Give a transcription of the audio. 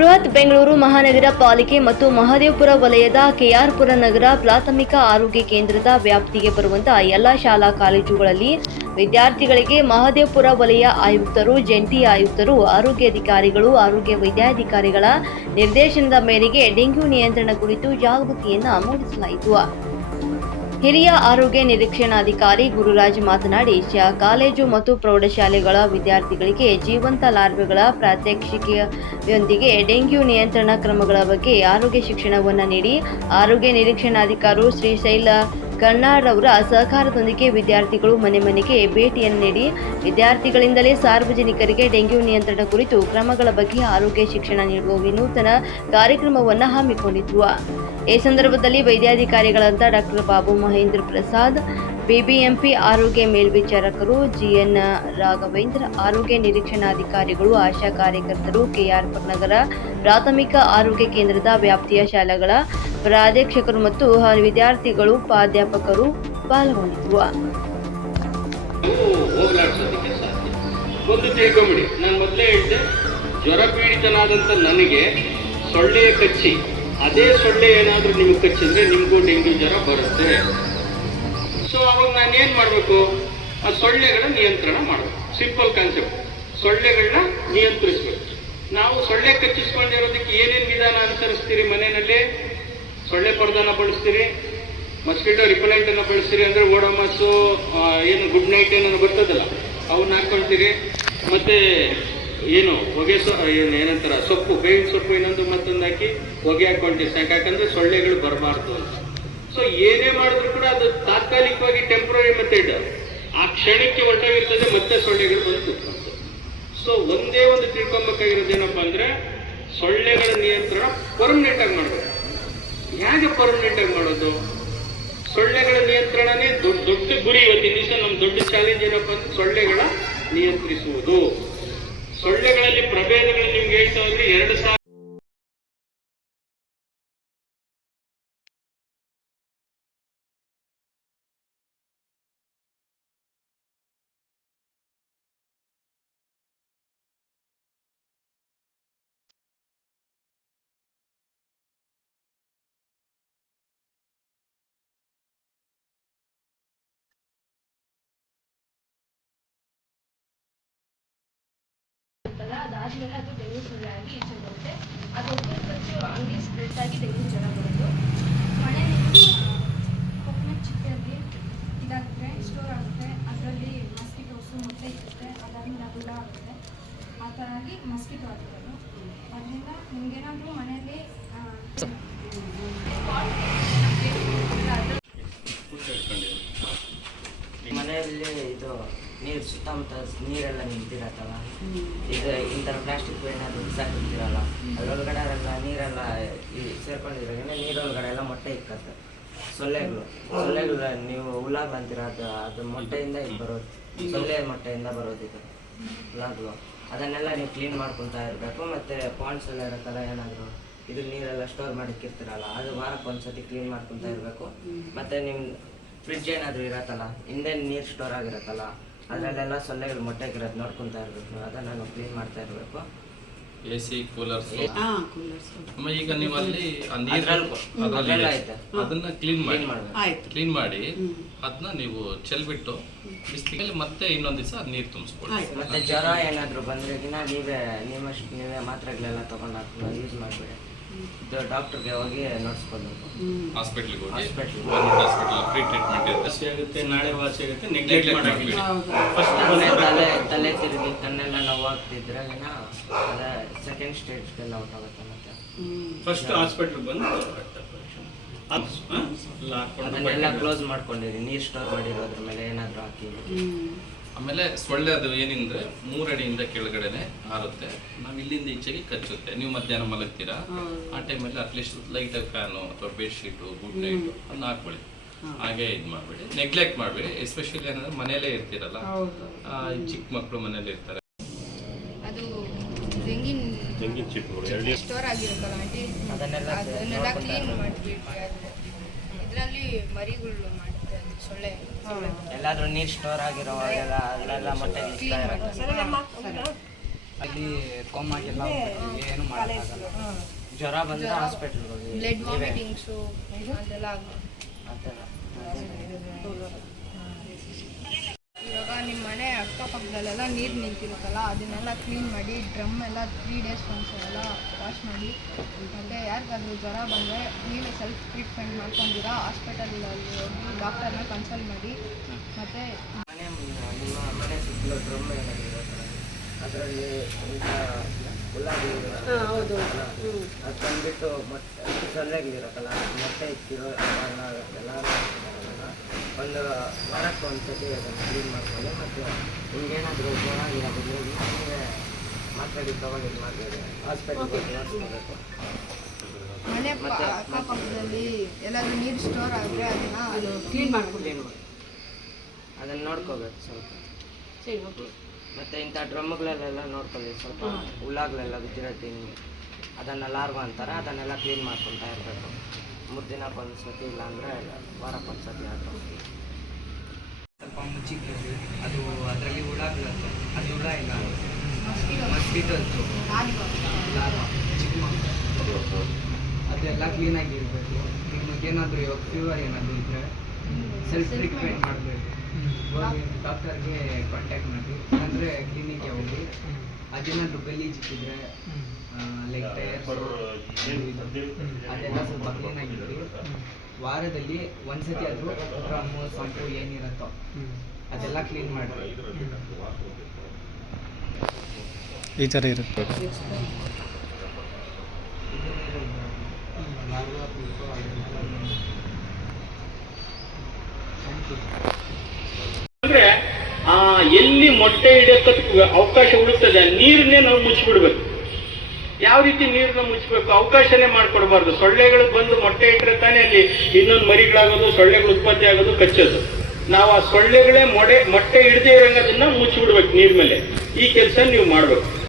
ಬೃಹತ್ ಬೆಂಗಳೂರು ಮಹಾನಗರ ಪಾಲಿಕೆ ಮತ್ತು ಮಹದೇವಪುರ ವಲಯದ ಕೆಆರ್ಪುರ ನಗರ ಪ್ರಾಥಮಿಕ ಆರೋಗ್ಯ ಕೇಂದ್ರದ ವ್ಯಾಪ್ತಿಗೆ ಬರುವಂತಹ ಎಲ್ಲ ಶಾಲಾ ಕಾಲೇಜುಗಳಲ್ಲಿ ವಿದ್ಯಾರ್ಥಿಗಳಿಗೆ ಮಹದೇವಪುರ ವಲಯ ಆಯುಕ್ತರು, ಜಂಟಿ ಆಯುಕ್ತರು, ಆರೋಗ್ಯ ಅಧಿಕಾರಿಗಳು, ಆರೋಗ್ಯ ವೈದ್ಯಾಧಿಕಾರಿಗಳ ನಿರ್ದೇಶನದ ಮೇರೆಗೆ ಡೆಂಗ್ಯೂ ನಿಯಂತ್ರಣ ಕುರಿತು ಜಾಗೃತಿಯನ್ನು ಮೂಡಿಸಲಾಯಿತು. ಹಿರಿಯ ಆರೋಗ್ಯ ನಿರೀಕ್ಷಣಾಧಿಕಾರಿ ಗುರುರಾಜ್ ಮಾತನಾಡಿ, ಶಾ, ಕಾಲೇಜು ಮತ್ತು ಪ್ರೌಢಶಾಲೆಗಳ ವಿದ್ಯಾರ್ಥಿಗಳಿಗೆ ಜೀವಂತ ಲಾರ್ವೆಗಳ ಪ್ರಾತ್ಯಕ್ಷಿಕೆಯೊಂದಿಗೆ ಡೆಂಗ್ಯೂ ನಿಯಂತ್ರಣ ಕ್ರಮಗಳ ಬಗ್ಗೆ ಆರೋಗ್ಯ ಶಿಕ್ಷಣವನ್ನು ನೀಡಿ, ಆರೋಗ್ಯ ನಿರೀಕ್ಷಣಾಧಿಕಾರಿ ಶ್ರೀಶೈಲ ಅವರ ಸಹಕಾರದೊಂದಿಗೆ ವಿದ್ಯಾರ್ಥಿಗಳು ಮನೆ ಮನೆಗೆ ಭೇಟಿಯನ್ನು ನೀಡಿ, ವಿದ್ಯಾರ್ಥಿಗಳಿಂದಲೇ ಸಾರ್ವಜನಿಕರಿಗೆ ಡೆಂಗ್ಯೂ ನಿಯಂತ್ರಣ ಕುರಿತು ಕ್ರಮಗಳ ಬಗ್ಗೆ ಆರೋಗ್ಯ ಶಿಕ್ಷಣ ನೀಡುವ ವಿನೂತನ ಕಾರ್ಯಕ್ರಮವನ್ನು ಹಮ್ಮಿಕೊಂಡಿದ್ರು ಈ ಸಂದರ್ಭದಲ್ಲಿ ವೈದ್ಯಾಧಿಕಾರಿಗಳಾದ ಡಾಕ್ಟರ್ ಬಾಬು ಮಹೇಂದ್ರ ಪ್ರಸಾದ್, ಬಿಬಿಎಂಪಿ ಆರೋಗ್ಯ ಮೇಲ್ವಿಚಾರಕರು ಜಿಎನ್ ರಾಘವೇಂದ್ರ, ಆರೋಗ್ಯ ನಿರೀಕ್ಷಣಾಧಿಕಾರಿಗಳು, ಆಶಾ ಕಾರ್ಯಕರ್ತರು, ಕೆಆರ್ ನಗರ ಪ್ರಾಥಮಿಕ ಆರೋಗ್ಯ ಕೇಂದ್ರದ ವ್ಯಾಪ್ತಿಯ ಶಾಲೆಗಳ ಪ್ರಾಧ್ಯಕ್ಷಕರು ಮತ್ತು ವಿದ್ಯಾರ್ಥಿಗಳು ಪ್ರಾಧ್ಯಾಪಕರು ಪಾಲ್ಗೊಂಡಿದ್ದರು. ಒಂದು ತಿಳ್ಕೊಂಬಿಡಿ, ನಾನು ಮೊದಲೇ ಹೇಳಿದೆ, ಜ್ವರ ಪೀಡಿತನಾದಂಥ ನನಗೆ ಸೊಳ್ಳೆಯ ಕಚ್ಚಿ ಅದೇ ಸೊಳ್ಳೆ ಏನಾದರೂ ನಿಮ್ಗೆ ಕಚ್ಚಿದ್ರೆ ನಿಮಗೂ ಡೆಂಗ್ಯೂ ಜ್ವರ ಬರುತ್ತೆ. ಸೊ ಅವಾಗ ನಾನು ಏನು ಮಾಡಬೇಕು? ಆ ಸೊಳ್ಳೆಗಳ ನಿಯಂತ್ರಣ ಮಾಡಬೇಕು. ಸಿಂಪಲ್ ಕಾನ್ಸೆಪ್ಟ್ ಸೊಳ್ಳೆಗಳನ್ನ ನಿಯಂತ್ರಿಸ್ಬೇಕು. ನಾವು ಸೊಳ್ಳೆ ಕಚ್ಚಿಸ್ಕೊಂಡಿರೋದಕ್ಕೆ ಏನೇನು ವಿಧಾನ ಅನುಸರಿಸ್ತೀರಿ ಮನೆಯಲ್ಲಿ? ಸೊಳ್ಳೆ ಪರ್ದಾನ ಬಳಸ್ತೀರಿ ಮಸ್ಕಿಟೋ ರಿಪಲೆಂಟ್ ಅನ್ನ ಬಳಸ್ತೀರಿ ಅಂದರೆ ಓಡೋಮಸ್ಸು ಏನು ಗುಡ್ ನೈಟ್ ಏನೋ ಬರ್ತದಲ್ಲ, ಅವನ್ನ ಹಾಕ್ಕೊಳ್ತೀರಿ ಮತ್ತೆ ಏನು ಹೊಗೆ ಸೊ ಏನು, ಏನಂತಾರ, ಸೊಪ್ಪು, ಬೇವಿನ ಸೊಪ್ಪು ಇನ್ನೊಂದು ಮತ್ತೊಂದು ಹಾಕಿ ಹೊಗೆ ಸಾಕು. ಯಾಕಂದ್ರೆ ಸೊಳ್ಳೆಗಳು ಬರಬಾರ್ದು ಅಂತ. ಸೊ ಏನೇ ಮಾಡಿದ್ರು ಕೂಡ ಅದು ತಾತ್ಕಾಲಿಕವಾಗಿ ಟೆಂಪ್ರರಿ ಮೆಥಡ್ ಆ ಕ್ಷಣಕ್ಕೆ ಹೊರಟಾಗಿರ್ತದೆ ಮತ್ತೆ ಸೊಳ್ಳೆಗಳು ಬಂದು ಸೊ ಒಂದೇ ಒಂದು ತಿಳ್ಕೊಬೇಕಾಗಿರೋದು ಏನಪ್ಪ ಅಂದ್ರೆ, ಸೊಳ್ಳೆಗಳ ನಿಯಂತ್ರಣ ಪರ್ಮನೆಂಟ್ ಆಗಿ ಮಾಡಬೇಕು. ಹೇಗೆ ಪರ್ಮನೆಂಟ್ ಆಗಿ ಮಾಡೋದು? ಸೊಳ್ಳೆಗಳ ನಿಯಂತ್ರಣನೇ ದೊಡ್ಡ ದೊಡ್ಡ ಗುರಿ ಇವತ್ತಿನ ದಿವಸ. ನಮ್ಮ ದೊಡ್ಡ ಚಾಲೆಂಜ್ ಏನಪ್ಪ ಅಂದ್ರೆ, ಸೊಳ್ಳೆಗಳ ನಿಯಂತ್ರಿಸುವುದು. ಸೊಳ್ಳೆಗಳಲ್ಲಿ ಪ್ರಭೇದಗಳು ನಿಮ್ಗೆ ಹೇಳ್ತಾ ಹೋದ್ರೆ ಎರಡು ಸಾವಿರ ಇರುತ್ತಲ್ಲ ಅದು ಡೆಂಗ್ಯೂ ಫುಲ್ ಆಗಿ ಈಚೆ ಬರುತ್ತೆ ಅದು ಒಬ್ಬರು ಕಚ್ಚು ಹಂಗೆ ಸ್ಪ್ರೆಡ್ ಆಗಿ ಡೆಂಗ್ಯೂ ಜ್ವರ ಬರೋದು ಮಳೆ ಕೊಕ್ಮೆಟ್ ಚಿಕ್ಕದಾಗಿ ಇದಾಗುತ್ತೆ ಸ್ಟೋರ್ ಆಗುತ್ತೆ. ಅದರಲ್ಲಿ ಮಸ್ಕಿಟೋಸು ಮೊಟ್ಟೆ ಇರುತ್ತೆ, ಅದಾದ್ಮೇಲೆ ಅದು ಆಗುತ್ತೆ. ಆ ಥರ ಆಗಿ ಮಸ್ಕಿಟೋ ಆಗಿರೋದು ಅದರಿಂದ ನಿಮ್ಗೇನಾದರೂ ಮನೆಯಲ್ಲಿ ಮನೆಯಲ್ಲಿ ಇದು ನೀರು ಸುತ್ತಮುತ್ತ ನೀರೆಲ್ಲ ನಿಂತಿರತ್ತಲ್ಲ? ಇದು ಇಂಥ ಪ್ಲಾಸ್ಟಿಕ್ ಏನಾದ್ರು ಬಿಸಾಕಿರ್ತೀರಲ್ಲ ಅದ್ರೊಳಗಡೆ ಎಲ್ಲ ನೀರೆಲ್ಲ ಈ ಸೇರ್ಕೊಂಡಿರೋದ್ರಿಂದ ನೀರೊಳಗಡೆ ಎಲ್ಲ ಮೊಟ್ಟೆ ಇಕ್ಕತ್ತೆ. ಸೊಳ್ಳೆಗಳು ಸೊಳ್ಳೆಗಳು ನೀವು ಹುಳ ಬಂತೀರ? ಅದು ಅದು ಮೊಟ್ಟೆಯಿಂದ ಇದು ಬರೋದು. ಸೊಳ್ಳೆ ಮೊಟ್ಟೆಯಿಂದ ಬರೋದು ಇದು. ಹುಲಾಗ್ಲು ಅದನ್ನೆಲ್ಲ ನೀವು ಕ್ಲೀನ್ ಮಾಡ್ಕೊತಾ ಇರಬೇಕು ಮತ್ತು ಪಾಂಡ್ಸ್ ಎಲ್ಲ ಇರುತ್ತಲ್ಲ ಏನಾದರೂ ಇದು ನೀರೆಲ್ಲ ಸ್ಟೋರ್ ಮಾಡಿಕ್ಕಿರ್ತೀರಲ್ಲ ಅದು ವಾರಕ್ಕೆ ಒಂದ್ಸತಿ ಕ್ಲೀನ್ ಮಾಡ್ಕೊತಾ ಇರಬೇಕು. ಮತ್ತು ನಿಮ್ಮ ಫ್ರಿಡ್ಜ್ ಏನಾದರೂ ಇರತ್ತಲ್ಲ ಹಿಂದೆ ನೀರು ಸ್ಟೋರ್ ಆಗಿರತ್ತಲ್ಲ ಅದರಲ್ಲೆಲ್ಲ ಸೊಳ್ಳೆಗಳು ಮೊಟ್ಟೆಗಿರೋದು ನೋಡ್ಕೊತಾ ಇರಬೇಕು. ಅದನ್ನ ನಾವು ಕ್ಲೀನ್ ಮಾಡ್ತಾ ಇರಬೇಕು. ಎ ಸಿ ಕೂಲರ್ಸ್ ಅಮ್ಮ ಈಗ ನೀವು ಅಲ್ಲಿ ಆ ನೀರು ಅದ್ರಲ್ಲೂ-. ಅದನ್ನ ಕ್ಲೀನ್ ಮಾಡಿ. ಕ್ಲೀನ್ ಕ್ಲೀನ್ ಮಾಡಿ ಅದನ್ನ ನೀವು ಚೆಲ್ಬಿಟ್ಟು ಬಿಸಿಲಿಗೆ ಮತ್ತೆ ಇನ್ನೊಂದ್ ದಿವಸ ನೀರು ತುಂಬಿಸ್ಕೊಳ್ಳಿ ಮತ್ತೆ ಜ್ವರ ಏನಾದರೂ ಬಂದ್ರೆಗಿನ ನೀವೇ ನಿಮ್ಮಷ್ಟು ನೀವೇ ಮಾತ್ರೆಗಳೆಲ್ಲ ತಗೊಂಡ್ ಹಾಕೊಂಡು ಯೂಸ್ ಮಾಡಬೇಡಿ. ಡಾಕ್ಟ್ರಿಗೆ ಹೋಗಿ. ಹಾಸ್ಪಿಟ್ಲಿಗೆ ಹೋಗಿ Hospital. Government hospital free treatment ಇರುತ್ತೆ. ವಾಸಿ ಆಗುತ್ತೆ ನಾಳೆ ವಾಸಿ ಆಗುತ್ತೆ ನೆಗ್ಲೆಕ್ಟ್ ಮಾಡಬೇಡಿ. ಫಸ್ಟ್ ತಲೆ ತಲೆ ತಿರುಗಿ ಕಣ್ಣೆಲ್ಲ ನೋವಾಗ್ತಿದ್ರೆ ಅದೇ ಸೆಕೆಂಡ್ ಸ್ಟೇಜ್ಗೆಲ್ಲ ಮತ್ತೆ. ಫಸ್ಟ್ ಹಾಸ್ಪಿಟ್ಲ್ ಬಂದು ಅದನ್ನೆಲ್ಲ ಕ್ಲೋಸ್ ಮಾಡ್ಕೊಂಡಿರಿ ನೀರ್ ಸ್ಟೋರ್ ಮಾಡಿರೋದ್ರ ಮೇಲೆ ಏನಾದರೂ ಹಾಕಿ. ಆಮೇಲೆ ಸೊಳ್ಳೆ ಅದು ಏನಿಂದ್ರೆ ಮೂರಡಿಯಿಂದ ಕೆಳಗಡೆನೆ ಹಾರುತ್ತೆ ನಾವು ಇಲ್ಲಿಂದ ಈಚೆಗೆ ಕಚ್ಚುತ್ತೆ. ನೀವು ಮಧ್ಯಾಹ್ನ ಮಲಗ್ತೀರಾ? ಆ ಟೈಮಲ್ಲಿ ಅಟ್ಲೀಸ್ಟ್ ಲೈಟ್ ಫ್ಯಾನು ಅಥವಾ ಬೆಡ್ಶೀಟು ಗುಡ್ ನೈಟ್ ಅದನ್ನ ಹಾಕೊಳ್ಳಿ ಹಾಗೆ ಇದು ಮಾಡಬೇಡಿ. ನೆಗ್ಲೆಕ್ಟ್ ಮಾಡಬೇಡಿ. ಎಸ್ಪೆಷಲಿ ಏನಂದ್ರೆ ಮನೇಲೇ ಇರ್ತೀರಲ್ಲ? ಚಿಕ್ಕ ಮಕ್ಕಳು ಮನೇಲಿ ಇರ್ತಾರೆ. ಅದು ತೆಂಗಿನ ಸ್ಟೋರ್ ಆಗಿರುತ್ತಲ್ಲ ಆಂಟಿ ಅದನ್ನೆಲ್ಲ ಅದನ್ನೆಲ್ಲ ನೋಡ್ಕೊಂತಾ ಕ್ಲೀನ್ ಇರ್ಬೇಕು. ಮಾಡಿಬಿಟ್ಟು ಇದರಲ್ಲಿ ಮರಿಗಳು ಮಾಡಿ. ಸೊಳ್ಳೆ. ಎಲ್ಲಾದ್ರೂ ನೀರು ಸ್ಟೋರ್ ಆಗಿರೋವಾಗೆಲ್ಲ ಅಲ್ಲೆಲ್ಲ ಮೊಟ್ಟೆ ಅಲ್ಲಿ ಕೊಮ್ಮಾಗೆಲ್ಲ ಏನು ಮಾಡೋಕ್ಕಾಗಲ್ಲ ಜ್ವರ ಬಂದರೆ ಹಾಸ್ಪಿಟ್ಲ್ಗೆ ಹೋಗಿ ಬ್ಲಡ್ ವಾಮಿಟಿಂಗ್ಸು ಅದೆಲ್ಲ ಆಗುತ್ತೆ ಆ ಥರ ಇವಾಗ ನಿಮ್ಮ ಮನೆ ಅಕ್ಕಪಕ್ಕದಲ್ಲೆಲ್ಲ ನೀರು ನಿಂತಿರುತ್ತಲ್ಲ, ಅದನ್ನೆಲ್ಲ ಕ್ಲೀನ್ ಮಾಡಿ ಡ್ರಮ್ ಎಲ್ಲ ತ್ರೀ ಡೇಸ್ ಎಲ್ಲ ವಾಶ್ ಮಾಡಿ, ಮತ್ತು ಯಾರಿಗಾದ್ರೂ ಜ್ವರ ಬಂದರೆ ನೀವೇ ಸೆಲ್ಫ್ ಟ್ರೀಟ್ಮೆಂಟ್ ಮಾಡ್ಕೊಂಡಿರಾ ಹಾಸ್ಪಿಟಲಲ್ಲಿ ಹೋಗಿ ಡಾಕ್ಟರ್ನ ಕನ್ಸಲ್ಟ್ ಮಾಡಿ, ಮತ್ತು ಮನೆ ನಿಮ್ಮ ಮನೆ ಡ್ರಮ್ ಎಲ್ಲ ಅದರಲ್ಲಿ ಈಗ ಉಳ್ಳಾಗಡ್ಡಿ ಅದು ಬಂದುಬಿಟ್ಟು ಮೊಟ್ಟೆ ಸೊಳ್ಳೆಗಳಿರುತ್ತಲ್ಲ ಮೊಟ್ಟೆ ಇಟ್ಟಿರೋ ಒಂದು ವಾರಕ್ಕೆ ಒಂದು ಸತಿ ಅದನ್ನು ಕ್ಲೀನ್ ಮಾಡ್ಕೊಂಡು ಮತ್ತು ನಿಮ್ಗೇನಾದರೂ ಜ್ವರ ಗಿರ ಬಂದರೆ ನಿಮಗೆ ಮಾತ್ರೆ ತಗೊಂಡು ಇದು. ಮಾಡಬೇಕು ಹಾಸ್ಪಿಟ್ಲಿಗೆ ಹೋಗಿ ತೋರಿಸ್ಕೋಬೇಕು ಮನೆ ಅಕ್ಕಪಕ್ಕದಲ್ಲಿ ಎಲ್ಲಾದ್ರೂ ನೀರು ಸ್ಟೋರ್ ಆದರೆ ಅದನ್ನು ಅದು ಕ್ಲೀನ್ ಮಾಡ್ಕೊಂಡು ಅದನ್ನ ನೋಡ್ಕೋಬೇಕು ಸ್ವಲ್ಪ. ಮತ್ತು ಇಂಥ ಡ್ರಮ್ಗಳಲ್ಲೆಲ್ಲ ನೋಡ್ಕೊಳ್ಳಿ ಸ್ವಲ್ಪ ಹುಳಗಳೆಲ್ಲ ಬಿದ್ದಿರುತ್ತೆ ಅದನ್ನು ಲಾರ್ವ ಅಂತಾರೆ ಅದನ್ನೆಲ್ಲ ಕ್ಲೀನ್ ಮಾಡ್ಕೊತಾ ಇರಬೇಕು. ಮೂರು ದಿನಕ್ಕೊಂದು ಸತಿ ಇಲ್ಲಾಂದರೆ ವಾರಕ್ಕೊಂದು ಸತಿ ಆದರೂ. ಸ್ವಲ್ಪ ಮುಚ್ಚಿಕ್ಕಿದ್ವಿ ಅದು ಅದರಲ್ಲಿ ಹುಳ ಬೀಳುತ್ತೆ ಅದು ಹುಳ ಇಲ್ಲ. ಮಸ್ಕಿಟೋಸ್ ಲಾರ್ವಾ ಚಿಕ್ಕ ಅದೆಲ್ಲ ಕ್ಲೀನಾಗಿ ಇರಬೇಕು ನಿಮಗೇನಾದರೂ ಇವಾಗ ಫೀವರ್ ಏನಾದರೂ ಇದ್ದರೆ ಸೆಲ್ಫ್ ಟ್ರೀಟ್ಮೆಂಟ್ ಮಾಡಬೇಕು ಹೋಗಿ ಡಾಕ್ಟರ್ಗೆ ಕಾಂಟ್ಯಾಕ್ಟ್ ಮಾಡಿ ಅಂದರೆ ಕ್ಲಿನಿಕ್ಗೆ ಹೋಗಿ ಅದೇನಾದರೂ ಗಲೀಜಿಕ್ಕಿದ್ರೆ ಲೈಕ್ ಟೈರ್ಸ್ ಅದೆಲ್ಲ ಸ್ವಲ್ಪ ಕ್ಲೀನ್ ಕ್ಲೀನಾಗಿಟ್ಟು ವಾರದಲ್ಲಿ ಒಂದ್ಸತಿ ಆದರೂ ಡ್ರಮ್ಮು ಸಂಪು ಏನಿರುತ್ತೋ ಅದೆಲ್ಲ ಕ್ಲೀನ್ ಮಾಡಿ ಈ ಥರ ಇರುತ್ತೆ. Thank ಆ ಎಲ್ಲಿ ಮೊಟ್ಟೆ ಹಿಡಿಯಕ್ಕ ಅವಕಾಶ ಉಳುತ್ತದೆ ನೀರನ್ನೇ ನಾವು ಮುಚ್ಚಿಬಿಡ್ಬೇಕು. ಯಾವ ರೀತಿ ನೀರನ್ನ ಮುಚ್ಚಬೇಕು ಅವಕಾಶನೇ ಮಾಡ್ಕೊಡ್ಬಾರ್ದು. ಸೊಳ್ಳೆಗಳು ಬಂದು ಮೊಟ್ಟೆ ಇಟ್ಟರೆ ತಾನೇ ಅಲ್ಲಿ ಇನ್ನೊಂದು ಮರಿಗಳಾಗೋದು, ಸೊಳ್ಳೆಗಳು ಉತ್ಪತ್ತಿ ಆಗೋದು ಕಚ್ಚೋದು. ನಾವು ಆ ಸೊಳ್ಳೆಗಳೇ ಮೊಡೆ, ಮೊಟ್ಟೆ ಇಡದೇ ಇರೋಂಗದನ್ನ ಮುಚ್ಚಿಬಿಡ್ಬೇಕು ನೀರ್ ಮೇಲೆ ಈ ಕೆಲಸ ನೀವು ಮಾಡ್ಬೇಕು.